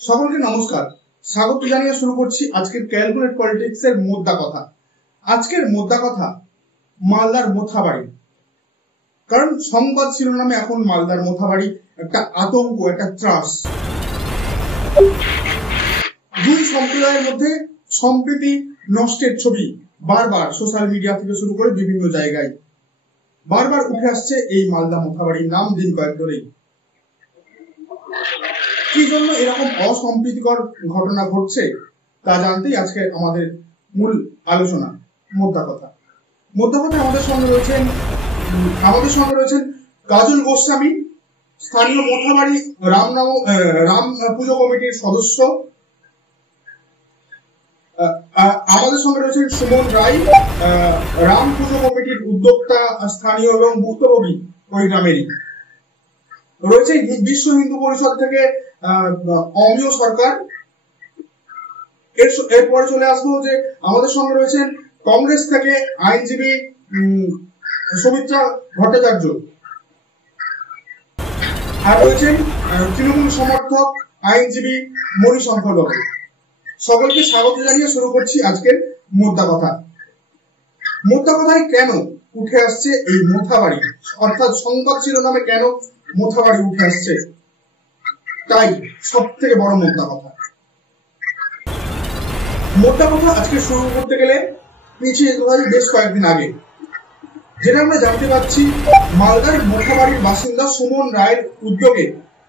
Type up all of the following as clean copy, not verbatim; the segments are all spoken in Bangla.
সকলকে নমস্কার, স্বাগত জানিয়ে শুরু করছি আজকের ক্যালকুলেট পলিটিক্স এর মোদ্দা কথা। আজকের মোদ্দা কথা মালদার মোথাবাড়ি। কারণ সংবাদ শিরোনামে এখন মালদার মোথাবাড়ি একটা আতঙ্ক, একটা ত্রাস। দুই সম্প্রদায়ের মধ্যে সম্প্রীতি নষ্টের ছবি বারবার সোশ্যাল মিডিয়া থেকে শুরু করে বিভিন্ন জায়গায় বারবার উঠে আসছে এই মালদা মোথাবাড়ির নাম দিন কয়েক ধরেই। কি জন্য এরকম অসম্প্রীতিকর ঘটনা ঘটছে তা জানতেই আজকে আমাদের মূল আলোচনা মোদ্দা কথা। মোদ্দা কথা আমাদের সঙ্গে রয়েছেন কাজল গোস্বামী, স্থানীয় মোথাবাড়ি রাম পুজো কমিটির সদস্য। আমাদের সঙ্গে রয়েছেন সুমন রায়, রাম পুজো কমিটির উদ্যোক্তা, স্থানীয় এবং ভুক্তভোগী ওই গ্রামেরই। রয়েছে বিশ্ব হিন্দু পরিষদ থেকে অমিয় সরকার। এরপরে চলে আসবো যে আমাদের সঙ্গে রয়েছেন কংগ্রেস থেকে আইনজীবী সৌমিত্রা ভট্টাচার্য, আর রয়েছেন তৃণমূল সমর্থক আইনজীবী মণিশঙ্কর বাবু। সকলকে স্বাগত জানিয়ে শুরু করছি আজকের মোদ্দা কথা। মোদ্দা কথায় কেন উঠে আসছে এই মোথাবাড়ি, অর্থাৎ সংবাদ শিরোনামে কেন মোথাবাড়ি উঠে আসছে, তাই সব থেকে বড় মোদ্দা কথা। মোদ্দা কথা আজকে শুরু করতে গেলে পিছিয়ে যেতে হয় বেশ কয়েকদিন আগে। যেটা আমরা জানতে পারছি, মালদার মোথাবাড়ির বাসিন্দা সুমন রায়ের উদ্যোগে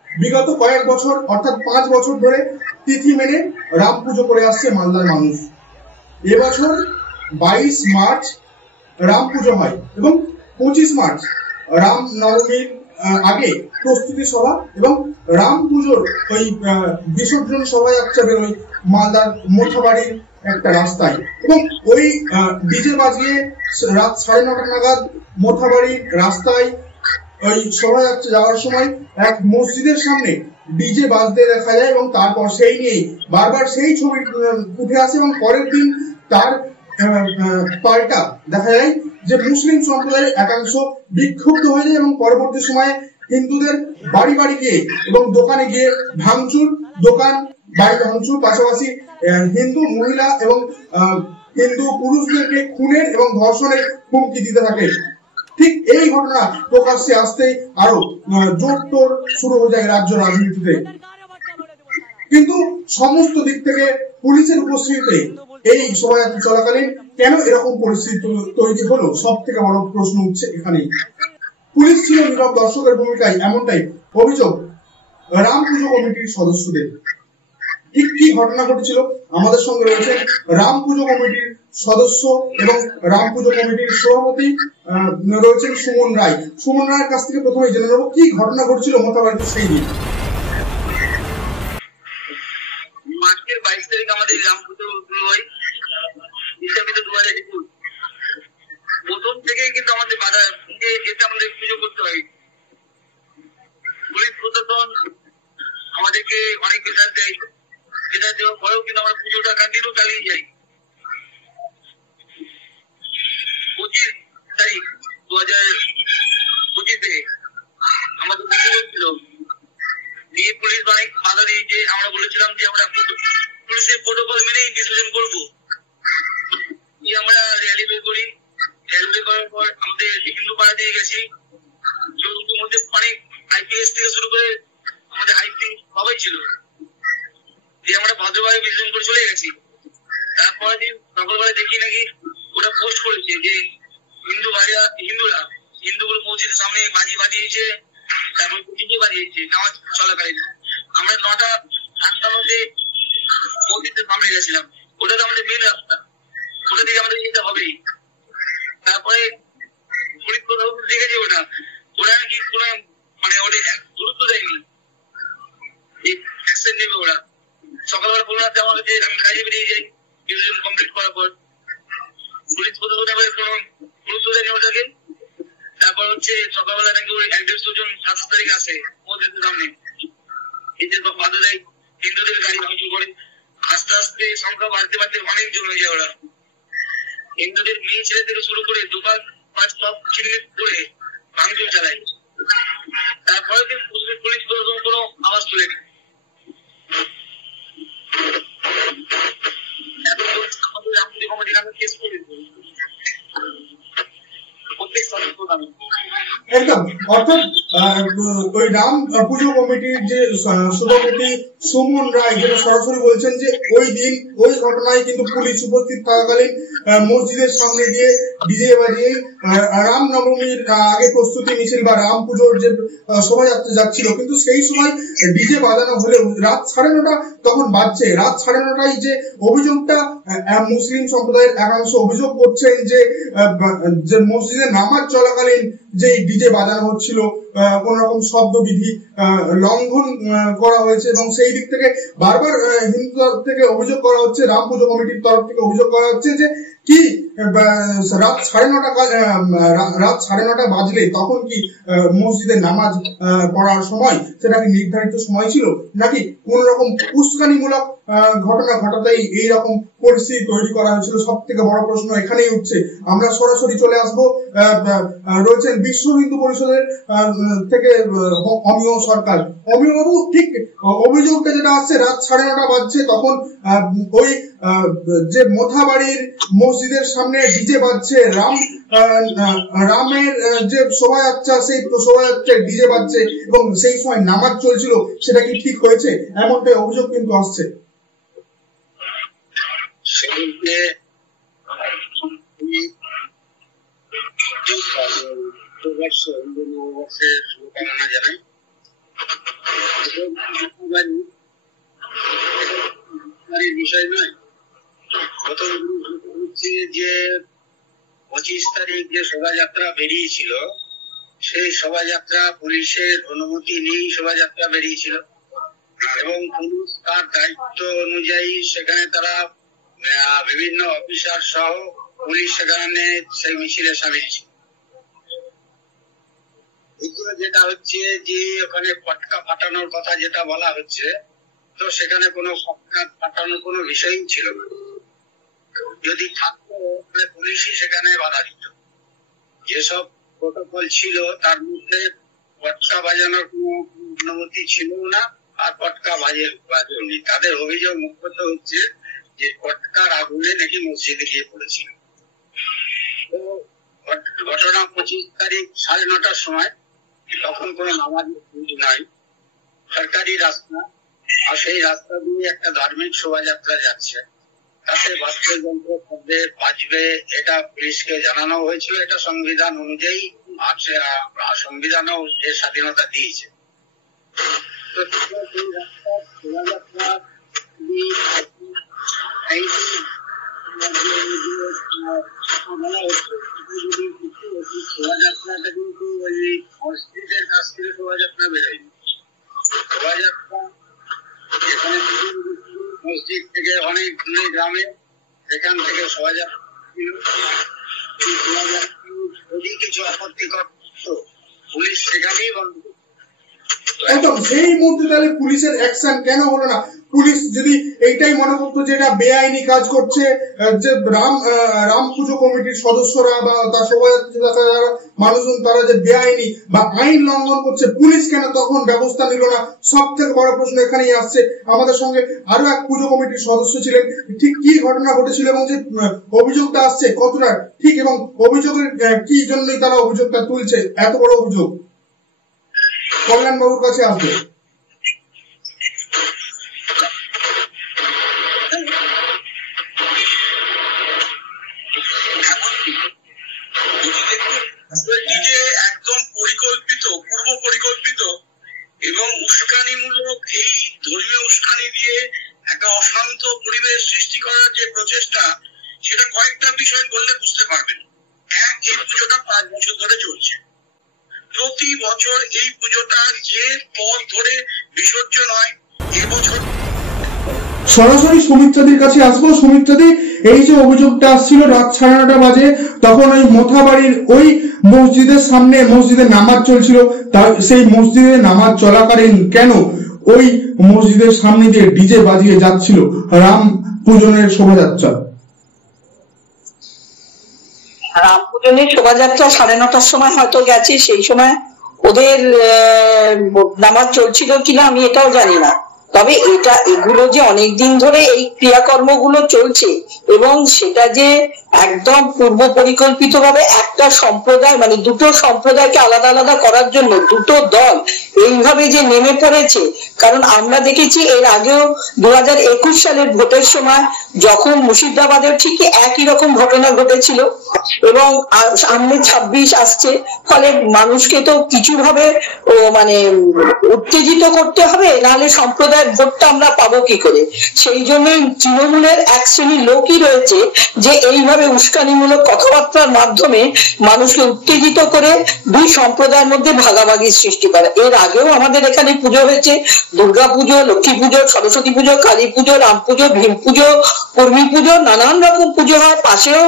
বিগত কয়েক বছর অর্থাৎ 5 বছর ধরে তিথি মেনে রাম পুজো করে আসছে মালদার মানুষ। এবছর 22 মার্চ রাম পুজো হয় এবং 25 মার্চ রাম নবমীর আগে প্রস্তুতি সভা এবং রাম পুজোর ওই বিসর্জন শোভাযাত্রা বেরোয় মালদার মোথাবাড়ির একটা রাস্তায়, এবং ওই ডিজে বাজিয়ে রাত 9:30 নাগাদ মোথাবাড়ির রাস্তায় ওই শোভাযাত্রা যাওয়ার সময় এক মসজিদের সামনে ডিজে বাজতে দেখা যায়, এবং তারপর সেই নিয়ে বারবার সেই ছবি উঠে আসে এবং পরের দিন তার পাল্টা দেখা যায় যে মুসলিম সম্প্রদায়ের একাংশ বিক্ষুব্ধ হয়ে যায় এবং পরবর্তী সময়ে হিন্দুদের বাড়ি বাড়ি গিয়ে এবং দোকানে গিয়ে ভাঙচুর, দোকান বাড়ি ভাঙচুর, পাশাপাশি হিন্দু মহিলা এবং হিন্দু পুরুষদেরকে খুনের এবং ধর্ষণের হুমকি দিতে থাকে। ঠিক এই ঘটনা প্রকাশ্যে আসতেই আরো জোরটোর শুরু হয়ে যায় রাজ্য রাজনীতিতে। কিন্তু সমস্ত দিক থেকে পুলিশের উপস্থিতিতে এই শোভাযাত্রা চলাকালীন কেন এরকম পরিস্থিতি তৈরি হলো, সব থেকে বড় প্রশ্ন উঠছে এখানেই। পুলিশ ছিল নীরব দর্শকের ভূমিকায়, এমনটাই অভিযোগ রাম পুজো কমিটির সদস্যদের। ঠিক কি ঘটনা ঘটেছিল, আমাদের সঙ্গে রয়েছেন রাম পুজো কমিটির সদস্য এবং রাম পুজো কমিটির সভাপতি রয়েছেন সুমন রায়। সুমন রায়ের কাছ থেকে প্রথমে জেনে নেব কি ঘটনা ঘটেছিল মোথাবাড়িতে সেই দিন। মার্চের 22 তারিখ আমাদের রাম পুজো শুরু হয়, 2021। প্রথম থেকেই কিন্তু আমাদের বাধা যেতে আমাদের পুজো করতে হয়। পুলিশ প্রশাসন আমাদেরকে অনেক প্রেশার দেয়, যেটা দেওয়ার পরেও কিন্তু আমরা পুজোটা কন্টিনিউ চালিয়ে যাই। 25 তারিখ 2025-এ আমাদের পুজো ছিল, দিয়ে পুলিশ অনেক বাধা দিয়েছে। আমরা বলেছিলাম যে আমরা পুলিশের প্রোটোকল মেনেই বিসর্জন করবো। আমরা র্যালি বের করি, র্যালি বের করার পর আমাদের হিন্দু পাড়া দিয়ে গেছি, যৌতুকের মধ্যে অনেক আইপিএস থেকে শুরু করে আমাদের আইপি সবাই ছিল, দিয়ে আমরা ভদ্রভাবে বিসর্জন করে চলে গেছি। তারপরের দিন সকালবেলা দেখি নাকি ওরা পোস্ট করেছে যে হিন্দুগুলো মসজিদের সামনে বাজি বাজিয়েছে, তারপর ডিজে বাজিয়েছে নামাজ চলাকালীন। আমরা 9:58 মসজিদের সামনে গেছিলাম, ওটা তো আমাদের মেন রাস্তা, ওটা দিকে আমাদের যেতে হবেই। তারপরে পুলিশ প্রশাসন দেখেছে ওরা কি কোনো ওটা গুরুত্ব দেয়নি, অ্যাকশন নেবে ওরা। সকালবেলা বলে রাখতে আমাকে যে আমি কাজে বেরিয়ে যাই বিসর্জন কমপ্লিট করার পর, পুলিশ প্রশাসন এবার কোনো গুরুত্ব দেয়নি ওটাকে। তারপর হচ্ছে সকালবেলা নাকি ওই 1-150 জন 27 তারিখ আসে মসজিদের সামনে, এই যে বাধা দেয়, হিন্দুদের গাড়ি ভাঙচুর করে। আস্তে আস্তে সংখ্যা বাড়তে বাড়তে অনেক জন হয়ে যায় ওরা। হিন্দুদের মেয়ে ছেলে থেকে শুরু করে দোকান পাঁচ সব চিহ্নিত করে ভাঙচুর চালায়। তারপরে পুলিশ প্রশাসন কোনো আওয়াজ তোলেনি। একদম, অর্থাৎ ওই রাম পুজো কমিটির যে সভাপতি সুমন রায় যেটা সরাসরি বলছেন যে ওই দিন ওই ঘটনায় কিন্তু পুলিশ উপস্থিত থাকাকালীন মসজিদের সামনে দিয়ে ডিজে বাজিয়ে রাম নবমীর আগে প্রস্তুতি মিছিল বা রাম পুজোর যে শোভাযাত্রা যাচ্ছিল, কিন্তু সেই সময় ডিজে বাজানো হলেও রাত 9:30 তখন বাজছে। রাত 9:30টায় যে অভিযোগটা মুসলিম সম্প্রদায়ের একাংশ অভিযোগ করছেন যে মসজিদে নামাজ চলাকালীন যে ডিজে বাজানো হচ্ছিল, কোন রকম শব্দবিধি লঙ্ঘন করা হয়েছে এবং সেই দিক থেকে বারবার হিন্দু থেকে অভিযোগ করা হচ্ছে, রাম পুজো কমিটির তরফ থেকে অভিযোগ করা হচ্ছে যে কি রাত 9:30 বাজলে তখন কি মসজিদে নামাজ পড়ার সময় সেটা কি নির্ধারিত সময় ছিল, নাকি কোন রকম উস্কানিমূলক ঘটনা ঘটাতেই এইরকম পরিস্থিতি তৈরি করা হয়েছিল? সব থেকে বড় প্রশ্ন এখানেই উঠছে। আমরা সরাসরি চলে আসবো, রয়েছেন বিশ্ব হিন্দু পরিষদের থেকে অমিয় সরকার। অমিয় বাবু, ঠিক অভিযোগটা যেটা আসছে রাত 9:30 বাজছে তখন ওই যে মোথাবাড়ির মসজিদের সামনে ডিজে বাজছে, রামের যে শোভাযাত্রা সেই শোভাযাত্রায় ডিজে বাজছে এবং সেই সময় নামাজ চলছিল, সেটা কি ঠিক হয়েছে? এমনটাই অভিযোগ কিন্তু আসছে। শুভকামনা জানাই। বিষয় নয়, প্রথম হচ্ছে যে 25 তারিখ যে শোভাযাত্রা বেরিয়েছিল, সেই শোভাযাত্রা পুলিশের অনুমতি নিয়েই শোভাযাত্রা বেরিয়েছিল এবং পুলিশ তার দায়িত্ব অনুযায়ী সেখানে তারা বিভিন্ন অফিসার সহ পুলিশ সেখানে সেই মিছিলে সামিল ছিল। এগুলো যেটা হচ্ছে যে ওখানে পটকা ফাটানোর কথা যেটা বলা হচ্ছে, তো সেখানে কোনো পটকা ফাটানোর কোনো বিষয়ই ছিল না। যদি থাকতো তাহলে পুলিশই সেখানে বাধা দিত। যেসব প্রটোকল ছিল তার মধ্যে পটকা বাজানোর কোনো অনুমতি ছিল না, আর পটকা বাজেনি। তাদের অভিযোগ মুখ্যত হচ্ছে যে পটকার আগুনে নাকি মসজিদে গিয়ে পড়েছিল। তো ঘটনা 25 তারিখ 9:30টার সময়, তখন কোনো নামাজের নাই, সরকারি রাস্তা, আর সেই রাস্তা দিয়ে একটা ধার্মিক শোভাযাত্রা যাচ্ছে, তাতে বাদ্যযন্ত্র শব্দে বাজবে এটা পুলিশকে জানানো হয়েছিল। এটা সংবিধান অনুযায়ী আছে, সংবিধানও এর স্বাধীনতা দিয়েছে। তো শোভাযাত্রা বলা হচ্ছে শোভাযাত্রাটা কিন্তু ওই মসজিদের কাছ থেকে শোভাযাত্রা বেরোয়নি। শোভাযাত্রা এখানে মসজিদ থেকে অনেক দূরে গ্রামে, এখান থেকে শোভাযাত্রা ছিল। যদি কিছু আপত্তিকর পুলিশ সেখানেই বন্ধ। একদম, সেই মুহূর্তে তাহলে পুলিশের অ্যাকশন কেন হলো না? পুলিশ যদি এইটাই মনে করতো যে এটা বেআইনি কাজ করছে, যে রাম পুজো কমিটির সদস্যরা বা তার শোভাযাত্রা মানুষজন তারা যে বেআইনি বা আইন লঙ্ঘন করছে, পুলিশ কেন তখন ব্যবস্থা নিল না? সব থেকে বড় প্রশ্ন এখানেই আসছে। আমাদের সঙ্গে আরো এক পুজো কমিটির সদস্য ছিলেন, ঠিক কি ঘটনা ঘটেছিল এবং যে অভিযোগটা আসছে কতটা ঠিক এবং অভিযোগের কি জন্যই তারা অভিযোগটা তুলছে, এত বড় অভিযোগ? কল্যাণ বাবুর কাছে আসবে। একদম পরিকল্পিত, পূর্ব পরিকল্পিত এবং উস্কানিমূলক, এই ধর্মীয় উস্কানি দিয়ে একটা অশান্ত পরিবেশ সৃষ্টি করার যে প্রচেষ্টা, সেটা কয়েকটা বিষয় বললে বুঝতে পারবেন। এই পুজোটা 5 বছর ধরে চলছে। প্রতি বছর এই পুজোটা যে পথ ধরে বিসর্জন হয়, এবছর সরাসরি সুমিত্রাদির কাছে আসবো। সুমিত্রাদি, এই যে অভিযোগটা আসছিল রাত 9:30 বাজে, তখন ওই মোথাবাড়ির ওই মসজিদের সামনে মসজিদে নামাজ চলছিল, সেই মসজিদে নামাজ চলাকালীন কেন ওই মসজিদের সামনে দিয়ে ডিজে বাজিয়ে যাচ্ছিল রাম পূজনের শোভাযাত্রা? রাম পূজনের শোভাযাত্রা 9:30টার সময় হয়তো গেছে, সেই সময় ওদের নামাজ চলছিল কিনা আমি এটাও জানি না। তবে এগুলো যে অনেকদিন ধরে এই ক্রিয়াকর্মগুলো চলছে এবং সেটা যে একদম পূর্ব পরিকল্পিত ভাবে একটা সম্প্রদায় মানে দুটো সম্প্রদায়কে আলাদা আলাদা করার জন্য দুটো দল এইভাবে যে নেমে পড়েছে, কারণ আমরা দেখেছি এর আগেও 2021 সালের ভোটের সময় যখন মুর্শিদাবাদের ঠিক একই রকম ঘটনা ঘটেছিল এবং সামনে 26 আসছে, ফলে মানুষকে তো কিছু ভাবে মানে উত্তেজিত করতে হবে, নাহলে সম্প্রদায়ের ভোটটা আমরা পাবো কি করে। সেই জন্যই তৃণমূলের এক শ্রেণীর লোকই রয়েছে যে এইভাবে উস্কানিমূলক কথাবার্তার মাধ্যমে মানুষকে উত্তেজিত করে দুই সম্প্রদায়ের মধ্যে ভাগাভাগি সৃষ্টি করে। এর আগেও আমাদের এখানে পুজো হয়েছে, দুর্গা পুজো, লক্ষ্মী পুজো, সরস্বতী পুজো, কালী পুজো, রাম পুজো, ভীম পুজো, কর্মী পুজো, নানান রকম পুজো হয়। পাশেও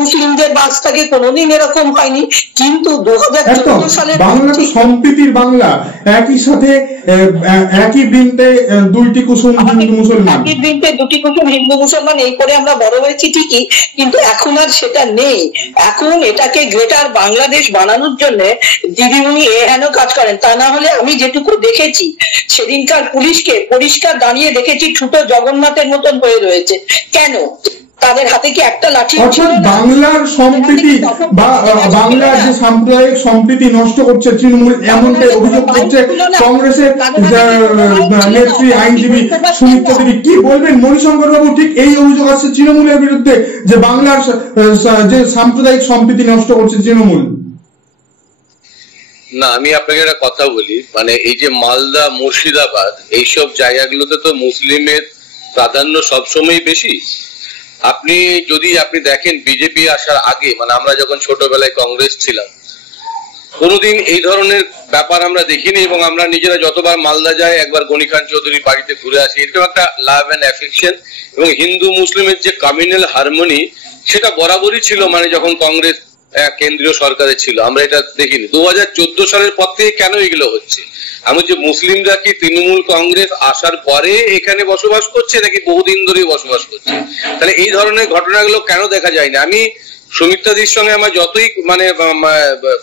মুসলিমদের বাস থাকে, কোনোদিন এরকম হয়নি। কিন্তু 2014 সালের বাংলা তো সম্প্রীতির বাংলা, একই সাথে একই বৃন্তে দুইটি কুসুম হিন্দু মুসলমান, একই বৃন্তে দুটি কুসুম হিন্দু মুসলমান, এই করে আমরা বড় হয়েছি ঠিকই, কিন্তু এখন আর সেটা নেই। এখন এটাকে গ্রেটার বাংলাদেশ বানানোর জন্য দিদিমণি হেন কাজ করেন। তা না হলে আমি যেটুকু দেখেছি সেদিনকার পুলিশকে পরিষ্কার দাঁড়িয়ে দেখেছি ছোট জগন্নাথের মতন হয়ে রয়েছে। কেন? তাদের হাতে কি একটা লাঠি? বাংলার সম্প্রীতি বা বাংলার যে সাম্প্রদায়িক সম্প্রীতি নষ্ট করছে তৃণমূল, এমনটাই অভিযোগ করছে কংগ্রেসের নেত্রী আইনজীবী সুমিত্রা দেবী। কি বলবেন মণিশঙ্কর বাবু? ঠিক এই অভিযোগ আসছে তৃণমূলের বিরুদ্ধে যে বাংলার যে সাম্প্রদায়িক সম্প্রীতি নষ্ট করছে তৃণমূল। না, আমি আপনাকে একটা কথা বলি, মানে এই যে মালদা, মুর্শিদাবাদ, এইসব জায়গাগুলোতে তো মুসলিমের প্রাধান্য সবসময় বেশি। আপনি দেখেন বিজেপি আসার আগে, মানে আমরা যখন ছোটবেলায় কংগ্রেস ছিলাম, কোনোদিন এই ধরনের ব্যাপার আমরা দেখিনি। এবং আমরা নিজেরা যতবার মালদা যাই, একবার গনি খান চৌধুরীর বাড়িতে ঘুরে আসি, এরকম একটা লাভ অ্যান্ড অ্যাফেকশন এবং হিন্দু মুসলিমের যে কমিউনাল হারমোনি, সেটা বরাবরই ছিল। মানে যখন কংগ্রেস কেন্দ্রীয় সরকারে ছিল, আমরা এটা দেখিনি। 2014 সালের পর থেকে কেন এগুলো হচ্ছে? আমি যে মুসলিমরা কি তৃণমূল কংগ্রেস আসার পরে এখানে বসবাস করছে নাকি বহুদিন ধরে বসবাস করছে? তাহলে এই ধরনের ঘটনাগুলো কেন দেখা যায় না? আমি সুমিত্রাদির সঙ্গে আমার যতই মানে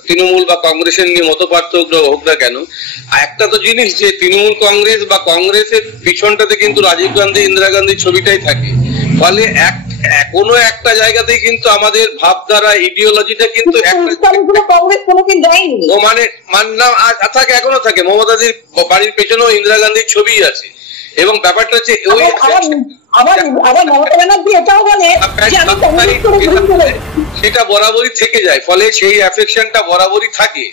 তৃণমূল বা কংগ্রেসের নিয়ে মত পার্থক্য হোক না কেন, একটা তো জিনিস যে তৃণমূল কংগ্রেস বা কংগ্রেসের পিছনটাতে কিন্তু রাজীব গান্ধী, ইন্দিরা গান্ধীর ছবিটাই থাকে। ফলে কোনো একটা জায়গাতেই কিন্তু আমাদের ভাবধারা, ইডিওলজিটা কিন্তু মানে থাকে, এখনো থাকে। মমতাদির বাড়ির পেছনেও ইন্দিরা গান্ধীর ছবি আছে। এবং ব্যাপারটা হচ্ছে ওই সেটা বরাবরই থেকে যায়, ফলে সেই অ্যাফেকশনটা বরাবরই থাকে।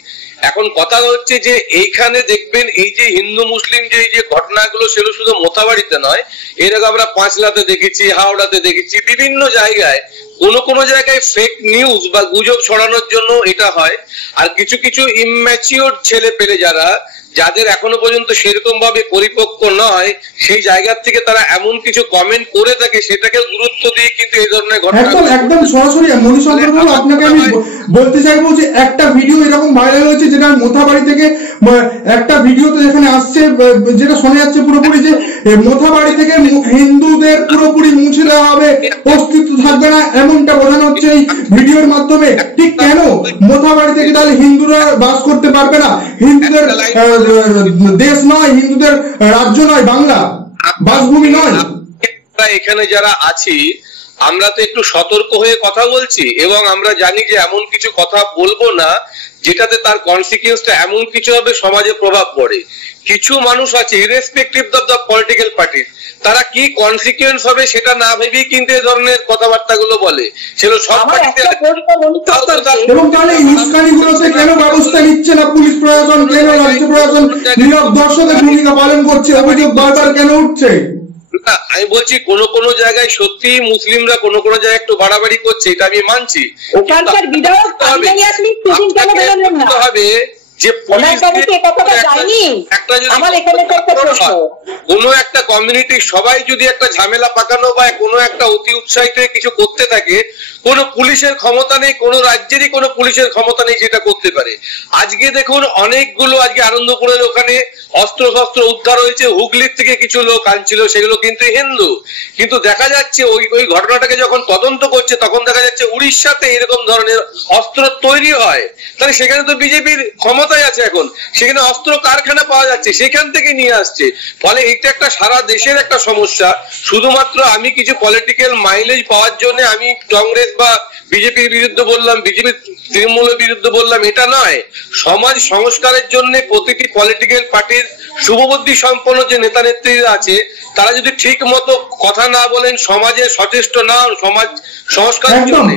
এখন কথা হচ্ছে যে এইখানে দেখবেন এই যে হিন্দু মুসলিম যে এই যে ঘটনাগুলো, সেগুলো শুধু মোথাবাড়িতে নয়, এর আগে আমরা পাঁচলাতে দেখেছি, হাওড়াতে দেখেছি, বিভিন্ন জায়গায় কোনো জায়গায় ফেক নিউজ বা গুজব ছড়ানোর জন্য এটা হয়। আর কিছু কিছু ইম্যাচিওর ছেলে পেলে যাদের এখনো পর্যন্ত সেরকম ভাবে পরিপক্ক নয়, সেই জায়গা থেকে তারা এমন কিছু কমেন্ট করে থাকে, সেটাকে গুরুত্ব দিয়ে কিন্তু এই ধরনের ঘটনা একদম সরাসরি। মণিশঙ্কর বাবু, আপনাকে আমি বলতে চাইবো যে একটা ভিডিও এরকম ভাইরাল হয়েছে, যেটা মোথাবাড়ি থেকে একটা ভিডিওতে যেখানে আসছে, যেটা শোনা যাচ্ছে পুরোপুরি যে মোথাবাড়ি থেকে হিন্দুদের পুরোপুরি মুছে দেওয়া হবে, অস্তিত্ব থাকবে না, এমনটা বোঝানো হচ্ছে এই ভিডিওর মাধ্যমে। ঠিক কেন মোথাবাড়ি থেকে তাহলে হিন্দুরা বাস করতে পারবে না? হিন্দুদের দেশ নয়, হিন্দুদের রাজ্য নয়, বাংলা বাসভূমি নয়। এখানে যারা আছি আমরা তো একটু সতর্ক হয়ে কথা বলছি, এবং আমরা জানি যে এমন কিছু কথা বলবো না যেটাতে তার কনসিকুয়েন্সটা এমন কিছু হবে সমাজে প্রভাব পড়ে। কিছু মানুষ আছে irrespective of the political party, তারা কি কনসিকুয়েন্স হবে সেটা না ভেবেই কিন্তু এই ধরনের কথাবার্তাগুলো বলে। সেগুলো সব পার্টিতে। এবং তাহলে এই উস্কানিগুলোতে কেন ব্যবস্থা নিচ্ছে না পুলিশ প্রশাসন, কেন রাজ্য প্রশাসন নীরব দর্শকের ভূমিকা পালন করছে? অভিযোগ বারবার কেন উঠছে? আমি বলছি কোন জায়গায় সত্যি মুসলিমরা কোন জায়গায় একটু বাড়াবাড়ি করছে, এটা আমি মানছি। হবে যে কোন একটা কমিউনিটি সবাই যদি একটা ঝামেলা পাকানো বা কোনো একটা অতি উৎসাহিত কিছু করতে থাকে, কোনো পুলিশের ক্ষমতা নেই, কোনো রাজ্যেরই কোনো পুলিশের ক্ষমতা নেই যেটা করতে পারে। আজকে দেখুন অনেকগুলো আজকে আনন্দপুরের ওখানে অস্ত্র শস্ত্র উদ্ধার হয়েছে, হুগলির থেকে কিছু লোক আনছিল, সেগুলো কিন্তু হিন্দু। কিন্তু দেখা যাচ্ছে ওই ঘটনাটাকে যখন তদন্ত করছে তখন দেখা যাচ্ছে উড়িষ্যাতে এরকম ধরনের অস্ত্র তৈরি হয়। তাহলে সেখানে তো বিজেপির ক্ষমতায় আছে, এখন সেখানে অস্ত্র কারখানা পাওয়া যাচ্ছে, সেখান থেকে নিয়ে আসছে। ফলে এটা একটা সারা দেশের একটা সমস্যা। শুধুমাত্র আমি কিছু পলিটিক্যাল মাইলেজ পাওয়ার জন্য আমি কংগ্রেস বা বিজেপির বিরুদ্ধে বললাম, বিজেপির তৃণমূলের বিরুদ্ধে বললাম, এটা নয়। সমাজ সংস্কারের জন্য প্রতিটি পলিটিক্যাল পার্টির শুভবুদ্ধি সম্পন্ন যে নেতা নেত্রীরা আছে তারা যদি ঠিক মতো কথা না বলেন, সমাজে সচেষ্ট না হন সমাজ সংস্কারের জন্য,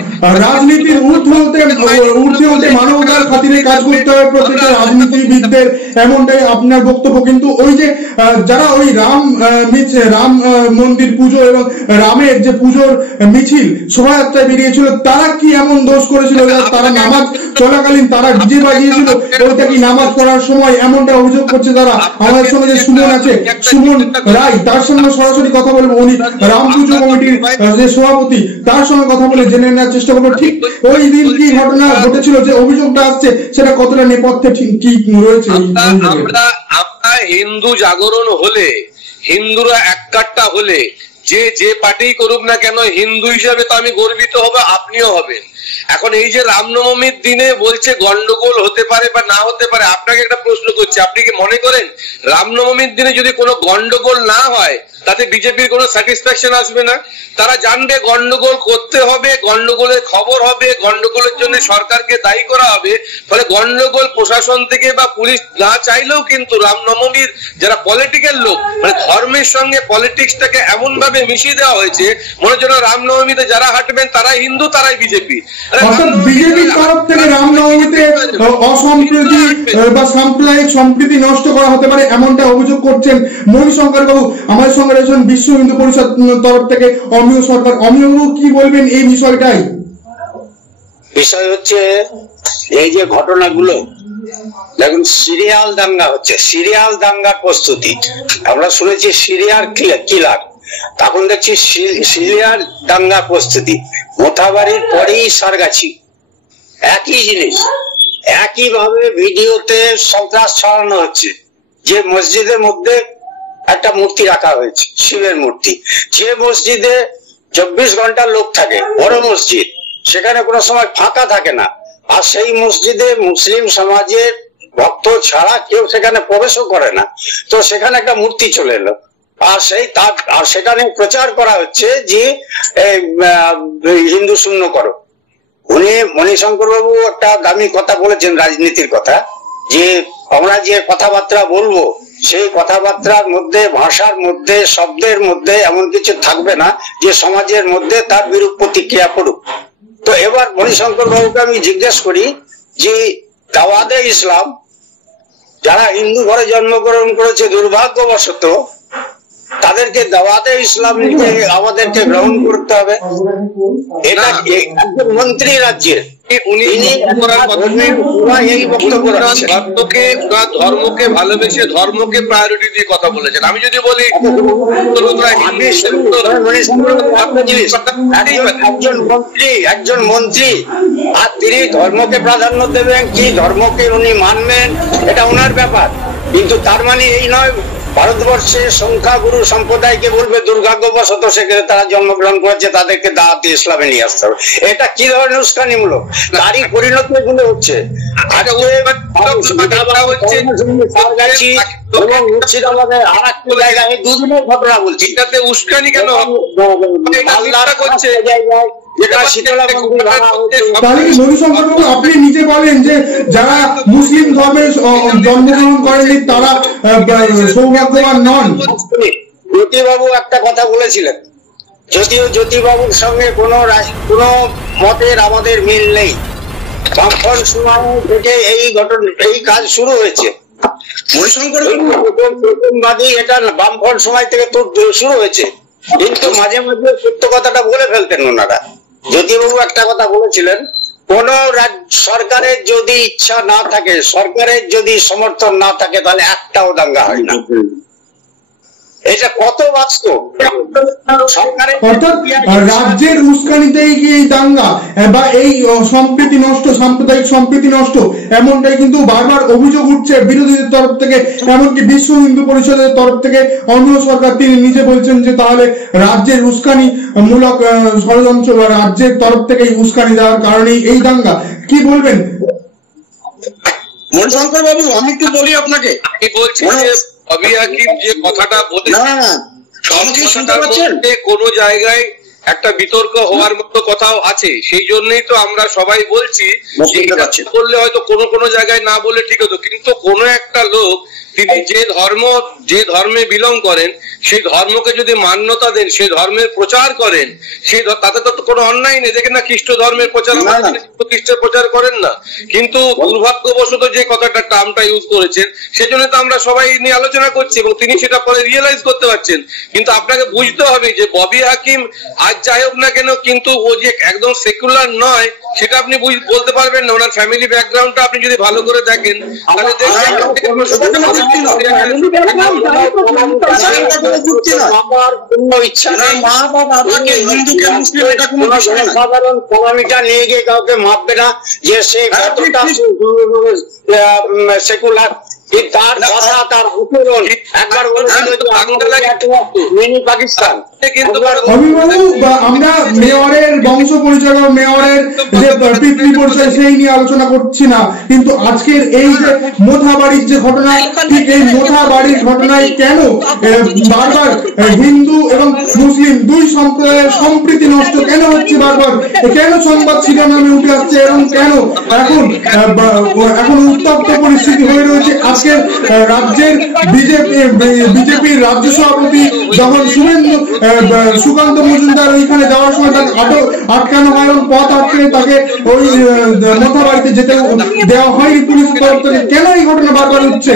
রাজনীতির ঊর্ধ্বে মানবতার খাতিরে কাজ করতে হবে প্রত্যেকটা রাজনীতিবিদদের, এমনটাই আপনার বক্তব্য। কিন্তু ওই যে যারা ওই রাম মন্দির পুজো এবং রামের যে পুজোর মিছিল শোভাযাত্রায় বেরিয়েছিল, তারা কি এমন দোষ করেছিল? তারা নামাজ চলাকালীন তারা ডিজে বাজিয়েছিল, ওইটা কি নামাজ পড়ার সময়? এমনটা অভিযোগ করছে তারা। আমাদের সঙ্গে যে সুমন আছে, সুমন রায়, তার সঙ্গে সরাসরি কথা বলবো। উনি রাম পুজো কমিটির যে সভাপতি, তার সঙ্গে কথা বলে জেনে নেওয়ার চেষ্টা করবো ঠিক ওই দিন কি ঘটনা ঘটেছিল, যে অভিযোগটা আসছে সেটা কতটা নেপথ্যে ঠিক রয়েছে। আমরা হিন্দু জাগরণ হলে, হিন্দুরা এককাট্টা হলে, যে পার্টি করুক না কেন, হিন্দু হিসাবে তো আমি গর্বিত হব, আপনিও হবেন। এখন এই যে রামনবমীর দিনে বলছে গন্ডগোল হতে পারে বা না হতে পারে, আপনাকে একটা প্রশ্ন করছি, আপনি কি মনে করেন রামনবমীর দিনে যদি কোনো গন্ডগোল না হয় তাতে বিজেপির কোনো স্যাটিসফ্যাকশন আসবে না? তারা জানবে গন্ডগোল করতে হবে, গন্ডগোলের খবর হবে, গন্ডগোলের জন্য সরকারকে দায়ী করা হবে। ফলে গন্ডগোল প্রশাসন থেকে বা পুলিশ না চাইলেও কিন্তু রামনবমীর যারা পলিটিক্যাল লোক, মানে ধর্মের সঙ্গে পলিটিক্সটাকে এমন ভাবে মিশিয়ে দেওয়া হয়েছে মনে হচ্ছে রামনবমীতে যারা হাঁটবেন তারাই হিন্দু, তারাই বিজেপি। বিজেপির তরফ থেকে রামনবমীতে অসম্প্রীতি বা সাম্প্রদায়িক সম্প্রীতি নষ্ট করা হতে পারে, এমনটা অভিযোগ করছেন মণিশঙ্কর বাবু। আমাদের সঙ্গে রয়েছেন বিশ্ব হিন্দু পরিষদ তরফ থেকে অমিয় সরকার। অমিয় বাবু কি বলবেন এই বিষয়টাই? বিষয় হচ্ছে এই যে ঘটনাগুলো, দেখুন সিরিয়াল দাঙ্গা হচ্ছে, সিরিয়াল দাঙ্গার প্রস্তুতি। আমরা শুনেছি সিরিয়াল কিলার, তখন দেখছি সিরিয়াল দাঙ্গা প্রস্তুতি। মোথাবাড়ির পরেই সারগাছি, একই জিনিস, একইভাবে ভিডিওতে সন্ত্রাস ছড়ানো হচ্ছে। যে মসজিদের মধ্যে একটা মূর্তি রাখা হয়েছে, শিবের মূর্তি, যে মসজিদে 24 ঘন্টা লোক থাকে, বড় মসজিদ, সেখানে কোনো সময় ফাঁকা থাকে না। আর সেই মসজিদে মুসলিম সমাজের ভক্ত ছাড়া কেউ সেখানে প্রবেশও করে না। তো সেখানে একটা মূর্তি চলে এলো, আর সেখানে প্রচার করা হচ্ছে যে হিন্দু শূন্য করো। উনি মণিশঙ্কর বাবু একটা দামি কথা বলেছেন, রাজনীতির কথা, যে আমরা যে কথাবার্তা বলবো সেই কথাবার্তার মধ্যে, ভাষার মধ্যে, শব্দের মধ্যে এমন কিছু থাকবে না যে সমাজের মধ্যে তার বিরূপ প্রতিক্রিয়া পড়ুক। তো এবার মণিশঙ্কর বাবুকে আমি জিজ্ঞেস করি যে দাওয়াতে ইসলাম যারা হিন্দু ঘরে জন্মগ্রহণ করেছে দুর্ভাগ্যবশত, তাদেরকে দাওয়াতে ইসলাম আমাদেরকে গ্রহণ করতে হবে। এটা একজন মন্ত্রী রাজ্যের, ধর্মকে ভালোবেসে ধর্মকে প্রায়োরিটি দিয়ে কথা বলেছেন। আমি যদি বলি একজন মন্ত্রী আর তিনি ধর্মকে প্রাধান্য দেবেন কি ধর্মকে উনি মানবেন এটা ওনার ব্যাপার, কিন্তু তার মানে এই নয় ভারতবর্ষের সংখ্যাগুরু সম্প্রদায়কে বলবে দুর্ভাগ্যবশত সেখানে তারা জন্মগ্রহণ করেছে, তাদেরকে দাওয়াতে ইসলামে নিয়ে আসতে হবে। এটা কি ধরনের উস্কানিমূলক? তারই পরিণতি এগুলো হচ্ছে। দুদিনের ঘটনা বলছি, এটাতে উস্কানি কেন করছে? আপনি নিজে বলেন যে যারা মুসলিম ধর্মে জন্মগ্রহণ করেনি তারা সৌভাগ্যবান নন। জ্যোতিবাবু একটা কথা বলেছিলেন, যদিও জ্যোতিবাবুর সঙ্গে কোনো মতের আমাদের মিল নেই। বামফ্রন্ট সময় থেকে এই কাজ শুরু হয়েছে। প্রথমবাদী এটা বামফ্রন্ট সময় থেকে তো শুরু হয়েছে, কিন্তু মাঝে মাঝে সত্য কথাটা বলে ফেলতেন ওনারা। জ্যোতিবাবু একটা কথা বলেছিলেন, কোন সরকারের যদি ইচ্ছা না থাকে, সরকারের যদি সমর্থন না থাকে, তাহলে একটাও দাঙ্গা হয় না। এটা কত বাস্তব? সরকারের অর্থাৎ রাজ্যের উস্কানিতেই কি এই দাঙ্গা বা এই সম্প্রীতি নষ্ট, সাম্প্রদায়িক সম্প্রীতি নষ্ট, এমনটাই কিন্তু বারবার অভিযোগ উঠছে বিরোধীদের তরফ থেকে, এমনকি বিশ্ব হিন্দু পরিষদের তরফ থেকে অন্য সরকার তিনি নিজে বলছেন যে তাহলে রাজ্যের উস্কানি মূলক ষড়যন্ত্র বা রাজ্যের তরফ থেকে উস্কানি দেওয়ার কারণেই এই দাঙ্গা। কি বলবেন মণিশঙ্কর বাবু? আমি একটু বলি আপনাকে। আমি বলছি যে ববি হাকিম যে কথাটা বলেছেন কোনো জায়গায় একটা বিতর্ক হওয়ার মতো কথাও আছে, সেই জন্যই তো আমরা সবাই বলছি করলে হয়তো কোনো জায়গায় না বলে ঠিক হতো, কিন্তু কোনো একটা লোক তিনি যে ধর্মে বিলং করেন সেই ধর্মকে যদি মান্যতা দেন, সেই ধর্মের প্রচার করেন, সেই তাতে তো কোনো অন্যায় নেই। দেখেন না খ্রিস্ট ধর্মের প্রচার, খ্রিস্টের প্রচার করেন না, কিন্তু দুর্ভাগ্যবশত যে কথাটা টার্মটা ইউজ করেছেন সেজন্য তো আমরা সবাই নিয়ে আলোচনা করছি এবং তিনি সেটা পরে রিয়েলাইজ করতে পারছেন। কিন্তু আপনাকে বুঝতে হবে যে ববি হাকিম আজ যাই হোক না কেন, কিন্তু ও যে একদম সেকুলার নয় সেটা আপনি বলতে পারবেন না। ওনার ফ্যামিলি ব্যাকগ্রাউন্ডটা আপনি যদি ভালো করে দেখেন তাহলে দেখবেন সাধারণ কমিটা নিয়ে গিয়ে কাউকে মাপবে না যে সে কতটা সেকুলার। তার কথা, তার আচরণ একবার মিনি পাকিস্তান। অভিবাবু, আমরা মেয়রের বংশ পরিচয়, মেয়রের যে পিতৃ পরিচয় সেই নিয়ে আলোচনা করছি না, কিন্তু আজকের এই যে মোথাবাড়ির যে ঘটনা, ঠিক এই মোথাবাড়ির ঘটনায় কেন বারবার হিন্দু এবং মুসলিম দুই সম্প্রদায়ের সম্প্রীতি নষ্ট কেন হচ্ছে, বারবার কেন সংবাদ শিরোনামে উঠে আসছে এবং কেন এখন উত্তপ্ত পরিস্থিতি হয়ে রয়েছে। আজকের রাজ্যের বিজেপির রাজ্য সভাপতি যখন সুকান্ত মজুমদার ওইখানে যাওয়ার সময় তাকে আটকানো হয় এবং পথ আটকে তাকে ওই মোথাবাড়িতে যেতে দেওয়া হয়নি পুলিশের তরফ থেকে। কেন এই ঘটনা বারবার হচ্ছে?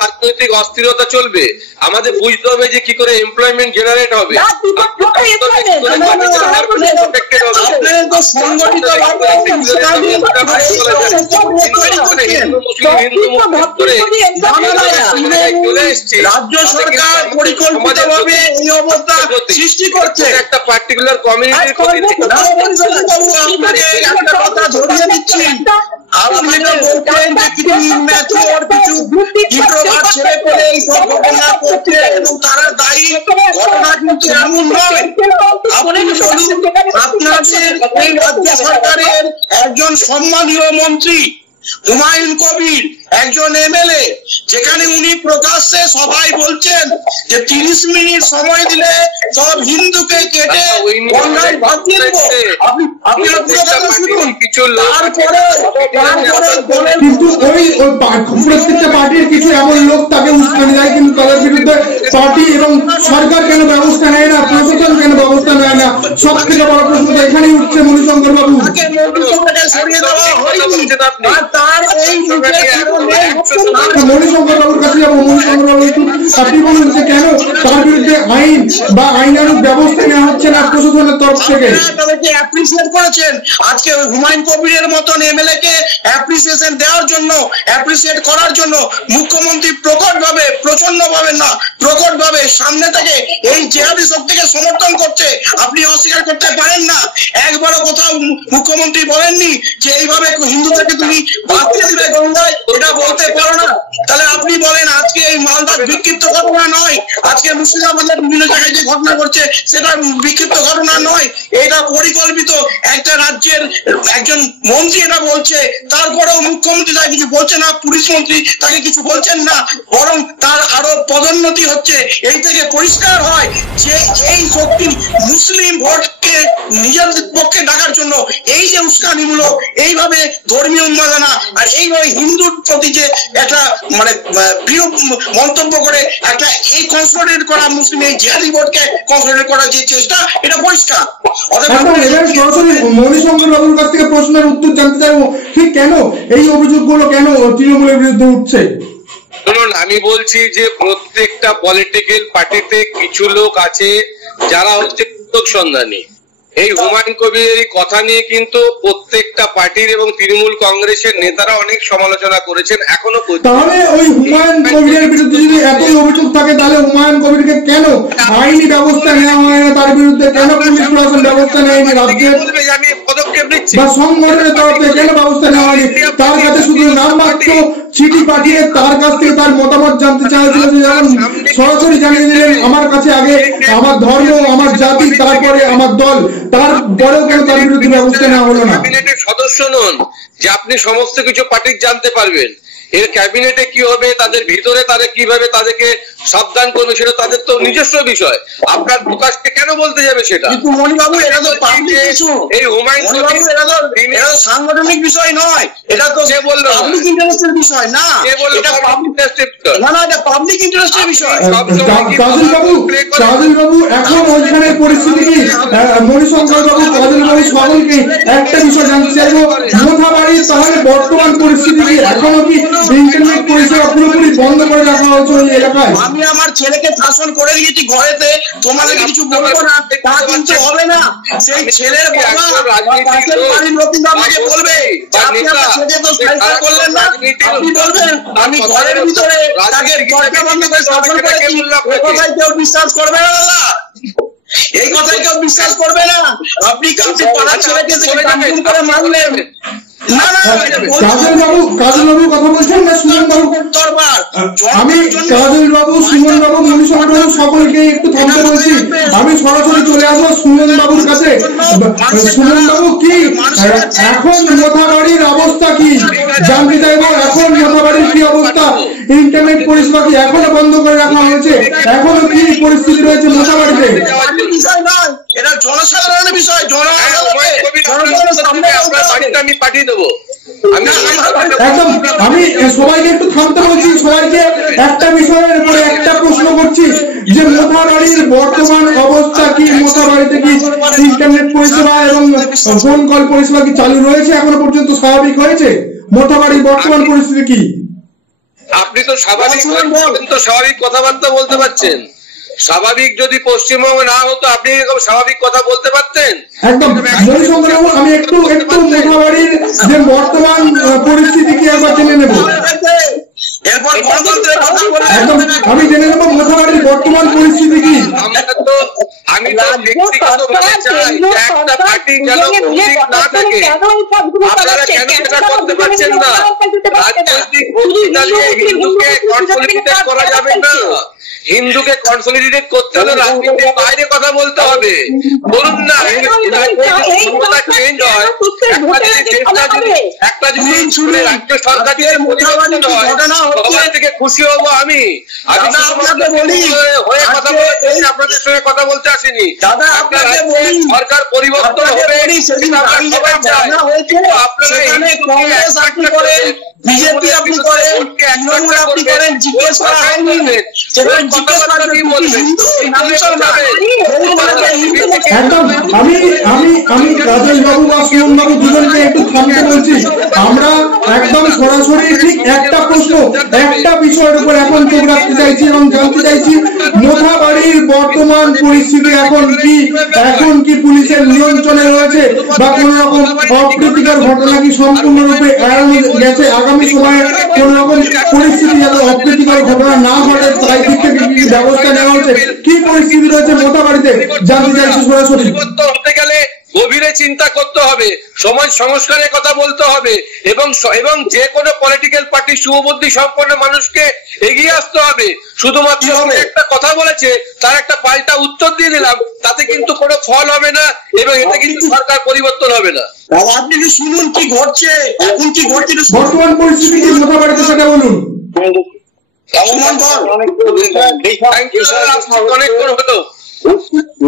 রাজনৈতিক অস্থিরতা চলবে, আমাদের বুঝতে হবে যে কি করে এমপ্লয়মেন্ট জেনারেট হবে। রাজ্য সরকার পরিকল্পিতভাবে এই অবস্থা সৃষ্টি করছে একটা পার্টিকুলার কমিউনিটির একটা কথা ধরিয়ে দিচ্ছি। আপনি তো বলছেন যে কিছু ইম্যাচিওর, কিছু ইন্ট্রোভার্ট ছেলে পেলে এই সব ঘটনা করছে এবং তারা দায়ী। ঘটনা কিন্তু এমন নয়। আপনি বলুন, আপনাদের এই রাজ্য সরকারের একজন সম্মানীয় মন্ত্রী হুমায়ুন কবির, একজন এমএলএ, যেখানে উনি প্রকাশ্যে সবাই বলছেন যে 30 মিনিট সময় দিলে সব হিন্দুকে কেটে গঙ্গায় ভাসিয়ে দেব। আপনি পুরো কথা শুনুন। কিন্তু ওই প্রত্যেকটা পার্টির কিছু এমন লোক তাকে উস্কানি দেয়, কিন্তু তাদের বিরুদ্ধে পার্টি এবং সরকার কেন ব্যবস্থা নেয় না, প্রশাসন কেন ব্যবস্থা নেয় না? সব থেকে বড় প্রশ্ন তো এখানেই উঠছে মণিশঙ্কর বাবু। সরিয়ে দেওয়া হয়নি, তার এই মণিশঙ্কর বাবুর কাছে যাবো। মণিশঙ্কর বাবু, আপনি বলুন যে কেন তার বিরুদ্ধে আইন বা আইনানুগ ব্যবস্থা নেওয়া হচ্ছে না প্রশাসনের তরফ থেকে? তাদেরকে অ্যাপ্রিসিয়েট করেছেন। আজকে হুমায়ুন কবিরের মতন এমএলএ কে অ্যাপ্রিসিয়েশন দেওয়ার জন্য, অ্যাপ্রিসিয়েট করার জন্য মুখ্যমন্ত্রী প্রকটভাবে, প্রচন্ডভাবে না প্রকটভাবে সামনে থেকে এই জেহাদি শক্তিকে সমর্থন করছে। আপনি অস্বীকার করতে পারেন না। একবারও কোথাও মুখ্যমন্ত্রী বলেননি যে এইভাবে হিন্দুদেরকে তুমি ভাসিয়ে দিবে গঙ্গায়, এটা বলতে পারো না। তাহলে আপনি বলেন আজকে এই মালদার বিক্ষিপ্ত ঘটনা নয়, আজকে মুর্শিদাবাদের বিভিন্ন জায়গায় যে ঘটনা ঘটছে সেটা বিক্ষিপ্ত ঘটনা নয়, এটা পরিকল্পিত। একটা রাজ্যের একজন মন্ত্রী এটা বলছে, তারপরেও মুখ্যমন্ত্রী তাকে কিছু বলছে না, পুলিশ মন্ত্রী তাকে কিছু বলছেন না, বরং তার আরো পদোন্নতি হচ্ছে। এই থেকে পরিষ্কার হয় যে এই শক্তি মুসলিম ভোটকে নিজের পক্ষে ডাকার জন্য এই যে উস্কানিমূলক এইভাবে ধর্মীয় উন্মাদনা আর এইভাবে হিন্দুর প্রতি যে একটা মানে প্রিয় মন্তব্য করে একটা এই কনসলিডেট করা মুসলিম এই জিহাদি ভোটকে কনসলিডেট করার যে চেষ্টা, এটা পরিষ্কার। মণিশঙ্কর বাবুর কাছ থেকে প্রশ্নের উত্তর জানতে চাইবো, ঠিক কেন এই অভিযোগগুলো কেন তৃণমূলের বিরুদ্ধে উঠছে? শুনুন, আমি বলছি যে প্রত্যেকটা পলিটিক্যাল পার্টিতে কিছু লোক আছে যারা হচ্ছে উদ্যোগ সন্ধানী, এই হুমায়ুন কবিরের কথা নিয়ে কিন্তু প্রত্যেকটা পার্টির এবং তৃণমূল কংগ্রেসের নেতারা অনেক সমালোচনা করেছেন, এখনো। তাহলে ওই হুমায়ুন কবিরের বিরুদ্ধে যদি এতই অভিযোগ থাকে, তাহলে হুমায়ুন কবিরকে কেন আইনি ব্যবস্থা নেওয়া হয় না? তার বিরুদ্ধে কেন পুলিশ প্রশাসন ব্যবস্থা নেয়নি? রাজ্যের পদক্ষেপ নিচ্ছে বা সংগঠনের তরফ থেকে কেন ব্যবস্থা নেওয়া হয়নি? তার কাছে শুধু নামমাত্র চিঠি পাঠিয়ে তার কাছ থেকে তার মতামত জানতে চাইছিল, যেমন সরাসরি জানিয়ে দিলেন আমার কাছে আগে আমার ধর্ম, আমার জাতি, তারপরে আমার দল, তারপরেও কেন তার বিরুদ্ধে ব্যবস্থা নেওয়া হলো না? ক্যাবিনেটের সদস্য নন যে আপনি সমস্ত কিছু পার্টির জানতে পারবেন। এর ক্যাবিনেটে কি হবে, তাদের ভিতরে তারা কিভাবে তাদেরকে সাবধান করবে, সেটা তাদের তো নিজস্ব বিষয়। আপনার প্রকাশকে কেন বলতে যাবে সেটা? মণিবাবু, এটা তো পাবলিক ইস্যু। এই হুমায়ুন এটা তো সাংগঠনিক বিষয় নয়, এটা তো কে বললো পাবলিক ইন্টারেস্টের বিষয় না। কে বললো পাবলিক ইন্টারেস্টের বিষয়? না না, এটা পাবলিক ইন্টারেস্টের বিষয়। কাজল বাবু, এখন ওইখানে পরিস্থিতি কি? মণিশঙ্কর বাবু, কাজল বাবু, সকলকে একটা বিষয় জানতে চাইবো, মোথাবাড়ির তাহলে বর্তমান পরিস্থিতি কি? এখনো কি ইন্টারনেট পরিষেবা পুরোপুরি বন্ধ করে রাখা হয়েছে ওই এলাকায়? আমি আমার ছেলেকে শাসন করে দিয়েছি ঘরেতে, তোমাদের কিছু বলবো না, তা কিন্তু হবে না। সেই ছেলের বাবা পাশের বাড়ির লোক কিন্তু আমাকে বলবে আপনি আপনার ছেলে তো সাইকেল করলেন না, আপনি বলবেন আমি ঘরের ভিতরে তাকে দরজা বন্ধ করে শাসন করেছি। এই কথায় কেউ বিশ্বাস করবে না দাদা, এই কথায় কেউ বিশ্বাস করবে না। আপনি পাড়ার ছেলেকে কান্ট্রোল করে মারলেন। কাজল বাবু কথা বলছেন না সুমন বাবু? আমি কাজল বাবু, সুমন বাবু, মণিশঙ্কর বাবু সকলকে একটু থামতে বলছি। আমি সরাসরি চলে আসবো সুমন বাবুর কাছে। সুমন বাবু, কি এখন মোথাবাড়ির অবস্থা কি জানতে চাইবো? এখন মোথাবাড়ির কি অবস্থা? ইন্টারনেট পরিষেবা কি এখনো বন্ধ করে রাখা হয়েছে? এখনো কি পরিস্থিতি রয়েছে মোথাবাড়িতে? বিষয় নয়, এটা জনসাধারণের বিষয়। জনসাধারণের সামনে আমি পাঠিয়ে দেবো। একদম, আমি সবাইকে একটু থামতে বলছি, সবাইকে একটা বিষয়ের উপরে একটা প্রশ্ন করছি যে মোথাবাড়ির বর্তমান অবস্থা কি? মোথাবাড়িতে কি ইন্টারনেট পরিষেবা এবং ফোন কল পরিষেবা কি চালু রয়েছে? এখনো পর্যন্ত স্বাভাবিক হয়েছে? মোথাবাড়ির বর্তমান পরিস্থিতি কি? আপনি তো স্বাভাবিক কথাবার্তা বলতে পারছেন। স্বাভাবিক যদি পশ্চিমবঙ্গ না হতো আপনি এরকম স্বাভাবিক কথা বলতে পারতেন? একদম। মণিশঙ্কর বাবু, আমি একটু মোথাবাড়ির যে বর্তমান পরিস্থিতি কি একবার জেনে নেব। একদম, আমি জেনে নেব মোথাবাড়ির বর্তমান পরিস্থিতি কি। আমি তো ব্যক্তিগতভাবে চাই একটা পার্টি যেন না থাকে। আপনারা কেন সেটা করতে পারছেন না? রাজনৈতিক বক্তৃতা দিয়ে হিন্দুকে কনসলিডেট করা যাবে না। হিন্দুকে কনসলিডেট করতে হলে রাজনীতির বাইরে কথা বলতে হবে। বলুন না, চেঞ্জ হয়, একটা যদি রাজ্য সরকার পরিবর্তন হয় সবার থেকে খুশি হবো আমি। হয়ে কথা বলতে আপনাদের সঙ্গে কথা বলতে আসিনি। সরকার পরিবর্তন হবে সবাই চায়, আপনারা বিজেপি আপনি করেন, তৃণমূল আপনি করেন, জিজ্ঞেস করা হয়নি। একদম, আমি কাজল বাবু বা সুমন বাবু দুজনকে একটু থামতে বলছি। আমরা একদম সরাসরি ঠিক একটা প্রশ্ন, একটা বিষয়ের উপর এখন চোখ রাখতে চাইছি এবং জানতে চাইছি মোথাবাড়ির বর্তমান পরিস্থিতি এখন কি? এখন কি পুলিশের নিয়ন্ত্রণে রয়েছে বা কোন রকম অপ্রীতিকর ঘটনা কি সম্পূর্ণরূপে এড়ানো গেছে? আগামী সময়ে কোন রকম পরিস্থিতি যাতে অপ্রীতিকর ঘটনা না ঘটে তাই দিক থেকে কি ব্যবস্থা নেওয়া হচ্ছে? কি পরিস্থিতি রয়েছে মোথাবাড়িতে জানতে চাইছি সরাসরি। হতে গেলে গভীরে চিন্তা করতে হবে, সমাজ সংস্কারের কথা বলতে হবে এবং যে কোনো পলিটিক্যাল পার্টি শুভবুদ্ধি সম্পন্ন মানুষকে এগিয়ে আসতে হবে। শুধুমাত্র একটা কথা বলেছে তার একটা পাল্টা উত্তর দিয়ে দিলাম, তাতে কিন্তু কোনো ফল হবে না এবং এতে কিন্তু সরকার পরিবর্তন হবে না। আপনি শুনুন কি ঘটছে, এখন কি ঘটছে বর্তমান পরিস্থিতি কি মোথাবাড়িতে সেটা বলুন।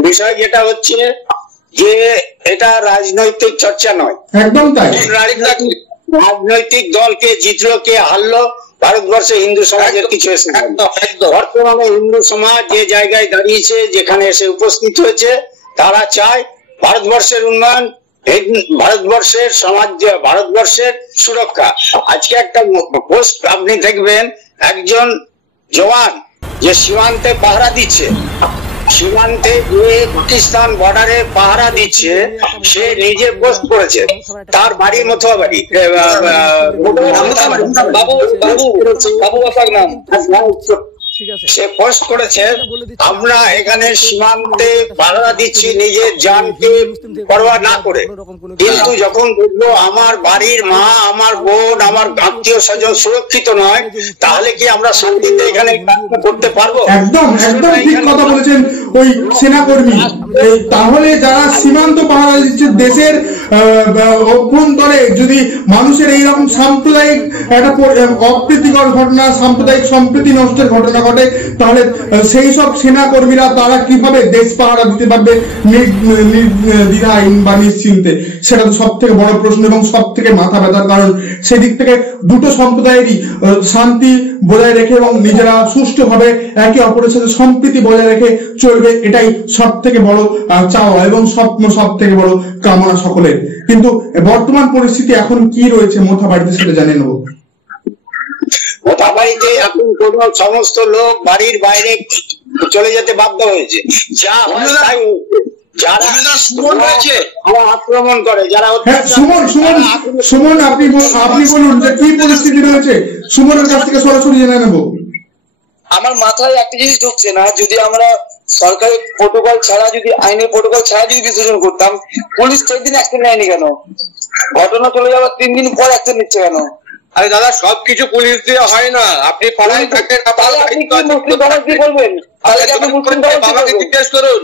বিষয় যেটা হচ্ছে যে এটা রাজনৈতিক চর্চা নয়, একদম তাই। রাজনৈতিক দলকে জিতলো কে হারলো ভারতবর্ষে হিন্দু সমাজের কিছু এসে বর্তমানে হিন্দু সমাজ যে জায়গায় দাঁড়িয়েছে, যেখানে এসে উপস্থিত হয়েছে, তারা চায় ভারতবর্ষের উন্নয়ন, ভারতবর্ষের সমাজ, ভারতবর্ষের সুরক্ষা। আজকে একটা পোস্ট আপনি দেখবেন, একজন জওয়ান যে সীমান্তে পাহারা দিচ্ছে, সীমান্তে যে পাকিস্তান বর্ডারে পাহারা দিচ্ছে সে নিজে পোস্ট করেছে, তার বাড়ি মথুয়াবাড়ি, বাবু বাবু বাবু বাসার নাম, সে পোস্ট করেছে আমরা এখানে সীমান্তে পাহারা দিচ্ছি নিজের জানকে পরোয়া না করে, কিন্তু যখন দেখবো আমার বাড়ির মা, আমার বোন, আমার আত্মীয় স্বজন সুরক্ষিত নয়, তাহলে কি আমরা শান্তিতে এখানে করতে পারবো? একদম একদম ঠিক কথা বলেছেন ওই সেনাকর্মী। তাহলে যারা সীমান্ত পাহারা দিচ্ছে দেশের অভ্যন্তরে যদি মানুষের এইরকম সাম্প্রদায়িক একটা অপ্রীতিকর ঘটনা, সাম্প্রদায়িক সম্প্রীতি নষ্টের ঘটনা ঘটে, তাহলে সেই সব সেনাকর্মীরা তারা কিভাবে দেশ পাহারা দিতে পারবে নির্দ্বিধাহীন বা নিশ্চিন্তে? সেটা তো সব থেকে বড় প্রশ্ন এবং সব থেকে মাথা ব্যথার কারণ। সেদিক থেকে দুটো সম্প্রদায়েরই শান্তি বজায় রেখে এবং নিজেরা সুষ্ঠুভাবে একে অপরের সাথে সম্প্রীতি বজায় রেখে চলবে, এটাই সব থেকে বড় চাওয়া এবং স্বপ্ন, সব থেকে বড় কামনা সকলের। কিন্তু বর্তমান পরিস্থিতি এখন কি রয়েছে মোথাবাড়িতে সেটা জানিয়ে নেব। মোথাবাড়িতে এখন কোন সমস্ত লোক বাড়ির বাইরে চলে যেতে বাধ্য হয়েছে, যা হয় তাই যারা আক্রমণ করে, যারা সুমন আপনি বলুন যে কি পরিস্থিতি রয়েছে, সুমনের কাছ থেকে সরাসরি জেনে নেব। আমার মাথায় একটা জিনিস ঢুকছে না, যদি আমরা সরকারি প্রোটোকল ছাড়া, যদি আইনের প্রোটোকল ছাড়া যদি বিসর্জন করতাম, পুলিশ 4 দিন অ্যাকশন নেয়নি কেন? ঘটনা চলে যাওয়ার 3 দিন পর অ্যাকশন নিচ্ছে কেন? আরে দাদা সবকিছু পুলিশ দিয়ে হয় না, আপনি পাড়ায় থাকেন, তাহলে আপনি কি মুসলিম সমাজ কি বলবেন? তাহলে কি আপনি মুসলিম সমাজ বাবাকে জিজ্ঞেস করুন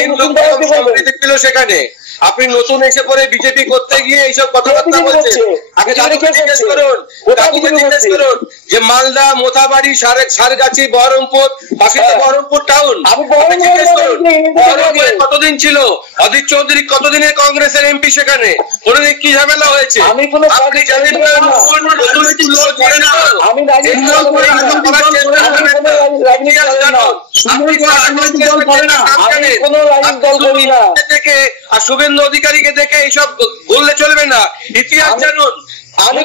হিন্দু সম্প্রীতি ছিল সেখানে, আপনি নতুন এসে পরে বিজেপি করতে গিয়ে এইসব কথাবার্তা বলছেন। আগে দাদুকে জিজ্ঞেস করুন, দাদুকে জিজ্ঞেস করুন যে মালদা, মোথাবাড়ি, সারগাছি, বহরমপুর, বাসিন্দা বহরমপুর টাউন, জিজ্ঞেস করুন বহরমপুরে কতদিন ছিল অধীর চৌধুরী, কতদিনের কংগ্রেসের এমপি সেখানে, কোনদিন কি ঝামেলা হয়েছে? আপনি জানেন না, আর শুভেন্দু অধিকারীকে দেখে এইসব বললে চলবে না। ইতিহাস জানুন, আমি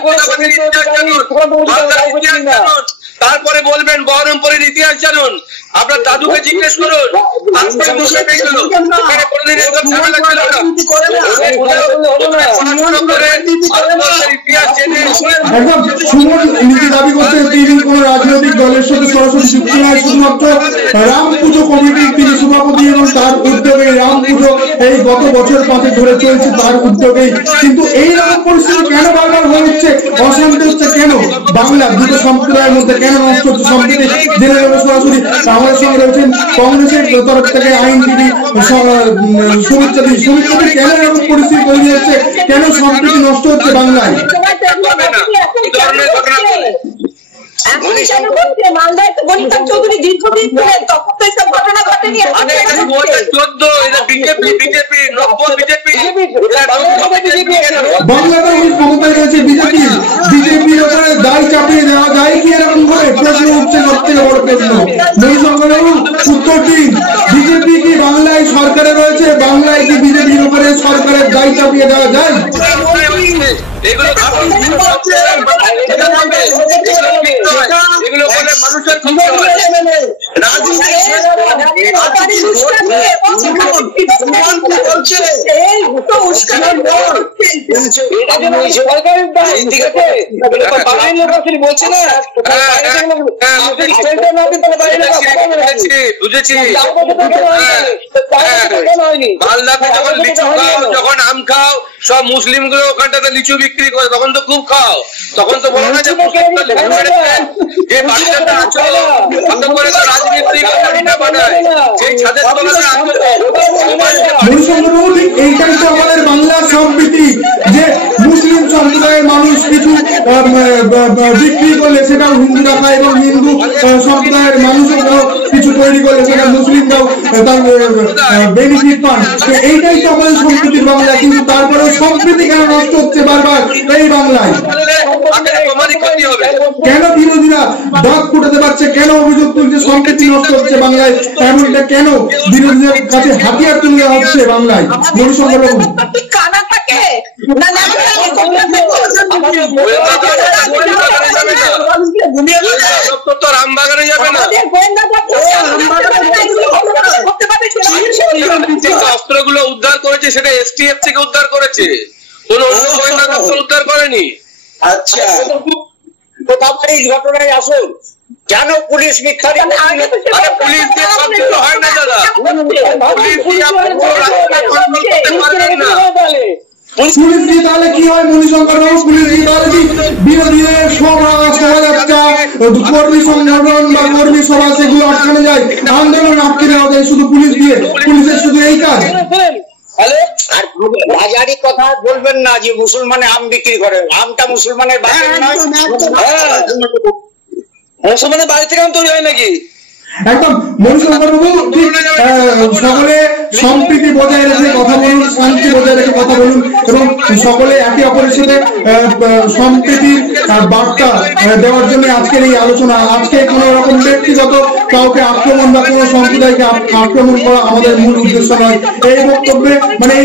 ইতিহাস জানুন, তারপরে বলবেন বহরমপুরের ইতিহাস জানুন। আপনার দাদুকে জিজ্ঞেস করুন, কোনদিন এরকম ঝামেলা ছিল না। দাবি করতে তিনি কোন রাজনৈতিক দলের সাথে সরাসরি যুক্ত নয়, শুধুমাত্র রাম পুজো কমিটির তিনি সভাপতি এবং তার উদ্যোগে রাম পুজো এই গত বছর 5 ধরে চলছে তার উদ্যোগেই। কিন্তু এইরকম পরিস্থিতি কেন বারবার হচ্ছে, অশান্তি হচ্ছে কেন? বাংলা দুটো সম্প্রদায়ের মধ্যে কেন নষ্ট হচ্ছে সম্প্রীতি? জেনে নেব সরাসরি। আমাদের সঙ্গে রয়েছেন কংগ্রেসের তরফ থেকে আইনজীবী সুমিত্রাদি। সুমিত্রাদি, কেন এরকম পরিস্থিতি তৈরি হচ্ছে, কেন সম্প্রীতি নষ্ট হচ্ছে বাংলায়? মালদায় তো গণিতা চৌধুরী দীর্ঘদিন ছিলেন, তখন তো এইসব ঘটনা ঘটেনি। বাংলাতে ক্ষমতায় রয়েছে বিজেপি, বিজেপির ওপরে দায় চাপিয়ে দেওয়া যায় কি এরকম করে প্রশ্ন উঠছে, সব থেকে বড় প্রশ্ন। উত্তর দিন, বিজেপি কি বাংলায় সরকারে রয়েছে, বাংলায় কি বিজেপির উপরে সরকারের দায় চাপিয়ে দেওয়া যায়? এগুলো বলে মানুষের বুঝেছি। মালদাতে যখন লিচু খাও, যখন আম খাও, সব মুসলিম গুলো ওখানটাতে লিচু বিক্রি করে, তখন তো খুব খাও, তখন তো বলো না যে যে বাচ্চাটা আছো কত করে তো রাজনীতি বানায়, সেই ছাদের এইটাই তো আমাদের বাংলার সম্প্রীতি, যে মুসলিম সম্প্রদায়ের মানুষ কিছু বিক্রি করলে সেটাও হিন্দুরা খায় এবং হিন্দু সম্প্রদায়ের মানুষও কিছু তৈরি করলে সেটা মুসলিমরাও তার বেনিফিট পান। এইটাই তো আমাদের সম্প্রীতির বাংলা। কিন্তু তারপরেও সম্প্রীতি কেন নষ্ট হচ্ছে বারবার এই বাংলায়? কেন বিরোধীরা দাঁত ফুটাতে পারছে, কেন অভিযোগ তুলছে সম্প্রীতি নষ্ট হচ্ছে বাংলায়? এমনটা কেন বিরোধীদের কাছে হাতিয়ার তুলে দেওয়া হচ্ছে বাংলায়? মণিশঙ্কর বাবু, রামবাগানে যাবে না, অস্ত্রগুলো উদ্ধার করেছে সেটা এসটিএফ থেকে উদ্ধার করেছে, কোন অন্য গোয়েন্দা দপ্তর উদ্ধার করেনি। আচ্ছা, এই ঘটনায় আসুন, কেন পুলিশ মিথ্যা পুলিশ দিয়ে সব কিছু হয় না দাদা, পুলিশ দিয়ে আপনি পারবেন না। পুলিশ দিয়ে তাহলে কি হয় মণিশঙ্কর বাবু? পুলিশ দিয়ে তাহলে কি বিরোধীদের শোভাযাত্রা, কর্মী সংগঠন বা কর্মী সভা সেগুলো আটকানো যায়, আন্দোলন আটকে নেওয়া যায় শুধু পুলিশ দিয়ে? পুলিশের শুধু এই কাজ? আর বাজারি কথা বলবেন না যে মুসলমানে আম বিক্রি করে, আমটা মুসলমানের বাজার নয়। মুসলমানের বাড়ি থেকে আম তৈরি হয় নাকি? একদম মণিশঙ্কর বাবু, সকলে সম্প্রীতি বজায় রেখে কথা বলুন, শান্তি বজায় রেখে কথা বলুন এবং সকলে একে অপরের সাথে সম্প্রীতির বার্তা দেওয়ার জন্য আজকের এই আলোচনা। আজকে কোন রকম ব্যক্তিগত কাউকে আক্রমণ বা কোন সম্প্রদায়কে আক্রমণ করা আমাদের মূল উদ্দেশ্য নয়। এই বক্তব্যে মানে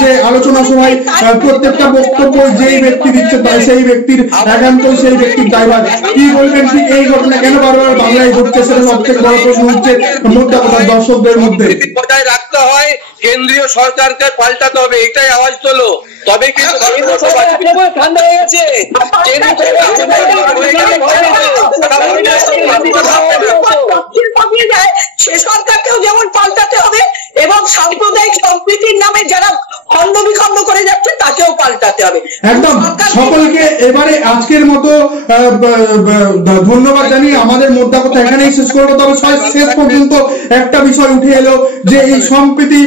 যে আলোচনা সভায় প্রত্যেকটা বক্তব্য যেই ব্যক্তি দিচ্ছে তাই সেই ব্যক্তির একান্তই সেই ব্যক্তির দায়ভার। কি বলবেন ঠিক এই ঘটনা কেন বারবার বাংলায় ঘটছে, সেটা সবথেকে বড় প্রশ্ন হচ্ছে মোদ্দা কথা দর্শকদের মধ্যে। বজায় রাখতে হয়, কেন্দ্রীয় সরকারকে পাল্টাতে হবে, এটাই আওয়াজ তোলো, তবে কিন্তু ঠান্ডা হয়ে গেছে। সে সরকারকেও যেমন পাল্টাতে হবে এবং সাম্প্রদায়িক সম্প্রীতির নামে যারা খণ্ড বিখণ্ড করে যাচ্ছে তাকেও পাল্টাতে হবে। একদম সকলকে এবারে আজকের মতো ধন্যবাদ জানিয়ে আমাদের মোদ্দা কথা এখানেই শেষ করবো। তবে শেষ পর্যন্ত একটা বিষয় উঠে এলো যে এই সম্প্রীতি,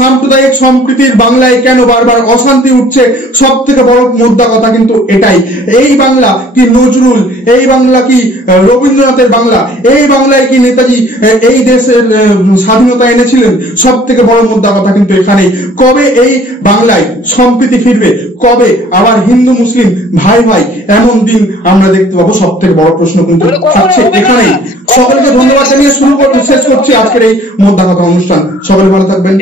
সাম্প্রদায়িক সম্প্রীতির বাংলায় কেন বারবার অশান্তি উঠছে, সব থেকে বড় মোদ্দা কথা কিন্তু এটাই। এই বাংলা কি নজরুল, এই বাংলা কি রবীন্দ্রনাথের বাংলা, এই বাংলায় কি নেতাজি এই দেশের স্বাধীনতা এনেছিলেন? সব থেকে বড় মোদ্দা কথা কিন্তু এখানেই। কবে এই বাংলায় সম্প্রীতি ফিরবে, কবে আবার হিন্দু মুসলিম ভাই ভাই এমন দিন আমরা দেখতে পাবো? সব থেকে বড় প্রশ্ন কিন্তু থাকছে এখানেই। সকলকে ধন্যবাদ জানিয়ে শেষ করছি আজকের এই মোদ্দা কথা অনুষ্ঠান। সকলে ভালো থাকবেন।